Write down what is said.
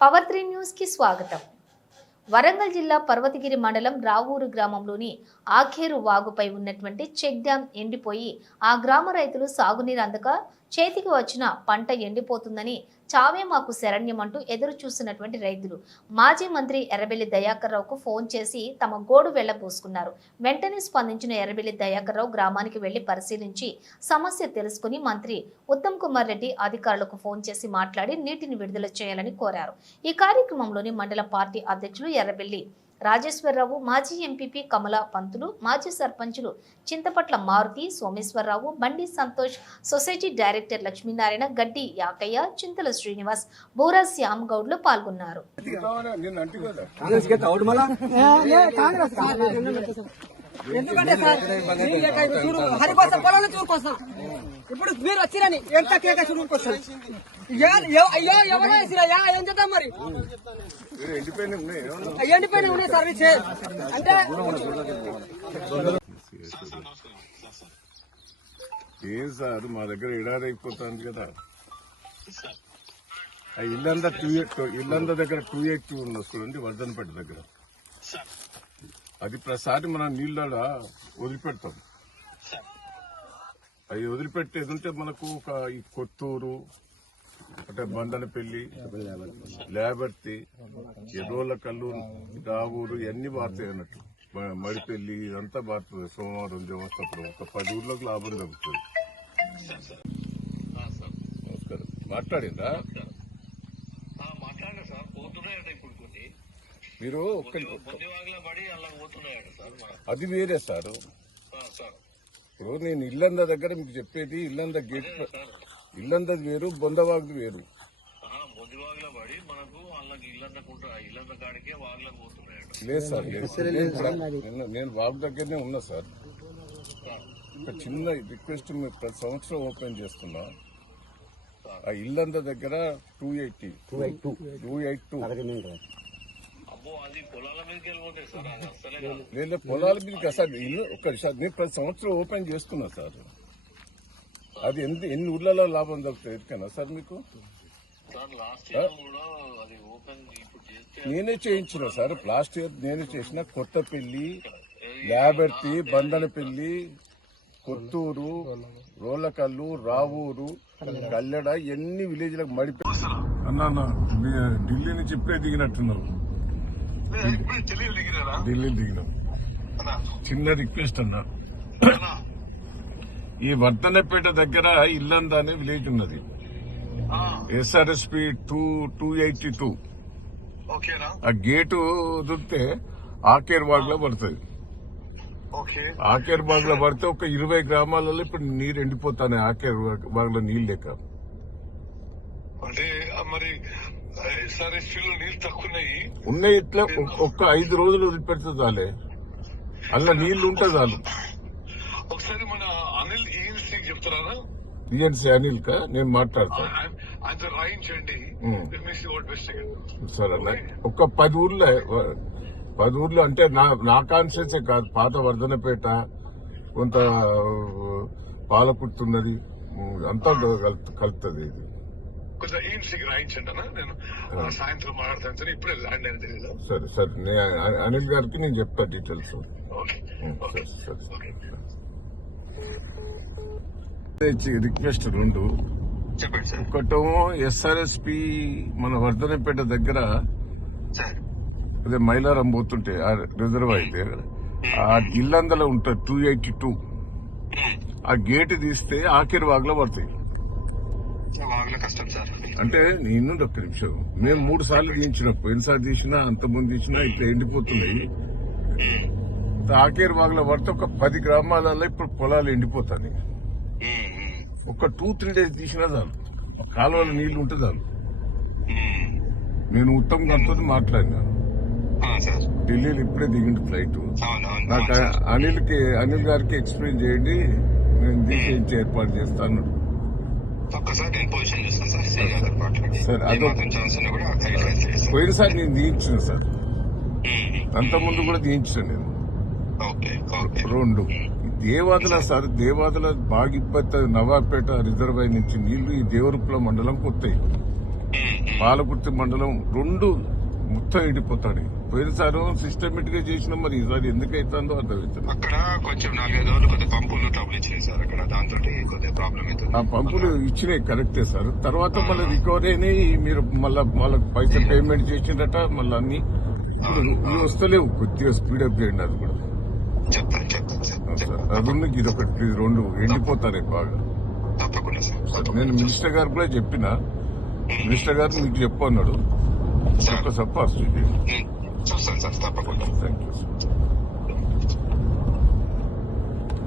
Power three న్యూస్కి స్వాగతం. వరంగల్ జిల్లా పర్వతగిరి మండలం రావూరు గ్రామంలోని ఆఖేరు వాగుపై ఉన్నటువంటి చెక్ డ్యాం ఎండిపోయి ఆ గ్రామ రైతులు సాగునీరు అందక చేతికి వచ్చిన పంట ఎండిపోతుందని చావే మాకు శరణ్యమంటూ ఎదురు చూస్తున్నటువంటి రైతులు. మాజీ మంత్రి ఎర్రబెల్లి దయాకర్ రావుకు ఫోన్ చేసి తమ గోడు వెళ్ళబోసుకున్నారు వెంటనే స్పందించిన ఎర్రబెల్లి దయాకర్ రావు గ్రామానికి వెళ్ళి పరిశీలించి సమస్య తెలుసుకుని మంత్రి ఉత్తమ్ కుమార్ రెడ్డి అధికారులకు ఫోన్ చేసి మాట్లాడి నీటిని విడుదల చేయాలని కోరారు. ఈ కార్యక్రమంలోని మండల పార్టీ అధ్యక్షులు ఎర్రబెల్లి రాజేశ్వరరావు మాజీ ఎంపీపీ కమలా పంతులు మాజీ సర్పంచులు చింతపట్ల మారుతి సోమేశ్వరరావు బండి సంతోష్ సొసైటీ డైరెక్టర్ లక్ష్మీనారాయణ గడ్డి యాకయ్య చింతల శ్రీనివాస్ బూరా శ్యామ్ గౌడ్లు పాల్గొన్నారు. ఎందుకంటే సార్ చూడు హరికోసం పొలాన్ని చూరుకొస్తాం ఇప్పుడు మీరు వచ్చిరని ఎంత కేక చూరుకొస్తాం అయ్యో ఎవరో వేసిరయ్యా ఏం చేద్దాం మరి? ఎండిపోయిన ఉన్నాయి సర్వీస్ అంటే ఏం సార్ మా దగ్గర ఎడారైపోతుంది కదా. ఇల్లంతా టూ ఎయిట్ ఇల్లంతా దగ్గర టూ ఎయిట్ టూ ఉన్న చూడండి వర్ధనపేట దగ్గర. అది ప్రసారి మనం నీళ్ళ వదిలిపెడతాం. అవి వదిలిపెట్టేది ఉంటే మనకు ఒక ఈ కొత్తూరు అంటే బండనపల్లి లేబర్తి ఎర్రోళ్ళ కల్లు రావూరు ఇవన్నీ బారుతాయి అన్నట్టు. మడిపెల్లి ఇదంతా బారుతుంది సోమవారం దేవస్థాపురం ఒక పది ఊర్లోకి లాభం తగ్గుతుంది నమస్కారం. మాట్లాడిందా మాట్లాడండి సార్ పోతున్నాయట ఇప్పుడు కొన్ని మీరు అది వేరే సార్. ఇప్పుడు నేను ఇల్లంద దగ్గర మీకు చెప్పేది ఇల్లంద గేట్ ఇల్లందది వేరు బొందవాగ్ది వేరు. లేదు సార్ లేదు. నేను బాబు దగ్గరనే ఉన్నా సార్. ఒక చిన్న రిక్వెస్ట్ మీరు ప్రతి సంవత్సరం ఓపెన్ చేస్తున్నా. ఆ ఇల్లంద దగ్గర two eighty. Two eight two. Two eight two. లేదా పొలాల మీదకి సార్ ఇల్లు ఒక సార్ నేను ప్రతి సంవత్సరం ఓపెన్ చేస్తున్నా సార్. అది ఎన్ని ఎన్ని ఊర్లలో లాభం దొరుకుతుంది ఎరికనా సార్ మీకు? సార్ లాస్ట్ ఇయర్ కూడా అది ఓపెన్ ఇప్పుడు చేస్తే నేనే చేయించిన సార్ లాస్ట్ ఇయర్ నేనే చేసిన కొత్తపల్లి లేబర్తి బందనపల్లి కొత్తూరు రోలకల్లు రావూరు కల్లెడ. ఎన్ని విలేజ్లకు మడిపి అన్న ఢిల్లీ నుంచి ఇప్పుడే దిగినారా ఢిల్లీ దిగినావు చిన్న రిక్వెస్ట్ అన్న. ఈ వర్ధనపేట దగ్గర ఇల్లంద అనే విలేజ్ ఉన్నది. SRSP two two eighty two. ఆ గేటు వదిలితే ఆకేర్ బాగ్లో పడుతుంది. ఓకే. ఆకేర్ బాగ్లో పడితే ఒక ఇరవై గ్రామాలలో ఇప్పుడు నీరు ఎండిపోతాయి ఆకేర్ బాగ్లో నీళ్ళు లేక. అంటే మరి ఉన్నాయి ఇట్లా ఒక్- ఒక్క ఐదు రోజులు వదిలిపెడితే చాలే. అలా నీళ్ళు ఉంటే చాలు. ఒకసారి మన అనిల్ చెప్తారా టీఎన్సీ అనిల్ కా నేను మాట్లాడతాను రాయించండి సరే అన్న. ఒక పది ఊర్లో పది ఊర్లో అంటే నా నా కాదు. పాత వర్ధనపేట కొంత పాలకుర్తున్నది అంతా కలుపు- కలుపుతుంది ఇది. కొంచెం అన్న. నేను సాయంత్రం మాట్లాడతాను సరే ఇప్పుడే ల్యాండ్ అని తెలియదు సరే సరే. నేను అనిల్ గారికి నేను చెప్తా డీటెయిల్స్ ఓకే. ఓకే. సరే సరే. ఓకే. రిక్వెస్ట్ రెండు. చెప్పండి సార్. ఒకటేమో ఎస్ఆర్ఎస్పి మన వర్ధనపేట దగ్గర అదే మైలారం పోతుంటే ఆ రిజర్వ్ అయితే ఆ ఇల్లందలో ఉంటుంది టూ ఎయిటీ టూ ఆ గేట్ తీస్తే ఆఖరి వాగ్లో పడతాయి. అంటే నేను ఒక్క నిమిషం. మేము మూడు సార్లు తీయించిన పోయినసారి తీసినా అంత ముందు తీసినా ఇట్లా ఎండిపోతున్నాయి. ఆఖరి వాగ్లో పడితే ఒక పది గ్రామాలలో ఇప్పుడు పొలాలు ఎండిపోతాయి. ఒక టూ త్రీ డేస్ తీసినా చాలు. కాలువలో నీళ్ళు ఉంటే చాలు. నేను ఉత్తమ్ గారితో మాట్లాడినా. ఢిల్లీలో ఇప్పుడే దిగిండు ఫ్లైట్. నాకు అనిల్కి అనిల్ గారికి ఎక్స్ప్లెయిన్ చేయండి. నేను తీసేయించి ఏర్పాటు చేస్తాను ఒక్కసారి నేను పొజిషన్ చూస్తాను సార్. సీ గారితో మాట్లాడి సరే, ఏ అదో- మాత్రం ఛాన్స్ ఉన్నా కూడా ఐడెంటిఫై చేస్తాను పోయినసారి నేను తీయించిన సార్. అంత ముందు కూడా తీయించిన నేను. Okay okay. రెండు. దేవాదుల సార్. దేవాదుల బాగా ఇబ్బంది నవాపేట రిజర్వాయర్ నుంచి నీళ్ళు ఈ దేవరుపుల మండలం కొత్తాయి. పాలకుర్తి మండలం రెండు మొత్తం ఎండిపోతాడు పోయినసారి సిస్టమేటిక్గా చేసినా మరి ఈసారి ఎందుకు అవుతుందో అర్థమవుతుంది అక్కడ కొంచెం నాలుగైదు రోజులు కొద్దిగా పంపులు ట్రబుల్ ఇచ్చినాయి సార్. అక్కడ దాంతో కొద్దిగా ప్రాబ్లం ఆ అవుతుంది పంపులు ఇచ్చినాయి కరెక్టే సార్. తర్వాత మళ్ళీ రికవరీ అయినాయి. మీరు మళ్ళీ వాళ్ళకి పైసలు పేమెంట్ చేసిండట మళ్ళీ అన్ని. ఇవి వస్తలేవు. కొద్దిగా స్పీడప్ చేయండి అది కూడా. చెప్తాను చెప్తాను సార్. అది ఇది ఒకటి ప్లీజ్ రెండు. ఎండిపోతారు బాగా. తప్పకుండా సార్. నేను మినిస్టర్ గారు కూడా చెప్పిన. మినిస్టర్ గారు మీకు చెప్పు అన్నాడు. సార్ ఒక్కసారి పరిస్థితి ఉమ్, చూస్తాను సార్ తప్పకుండా థ్యాంక్ యూ సార్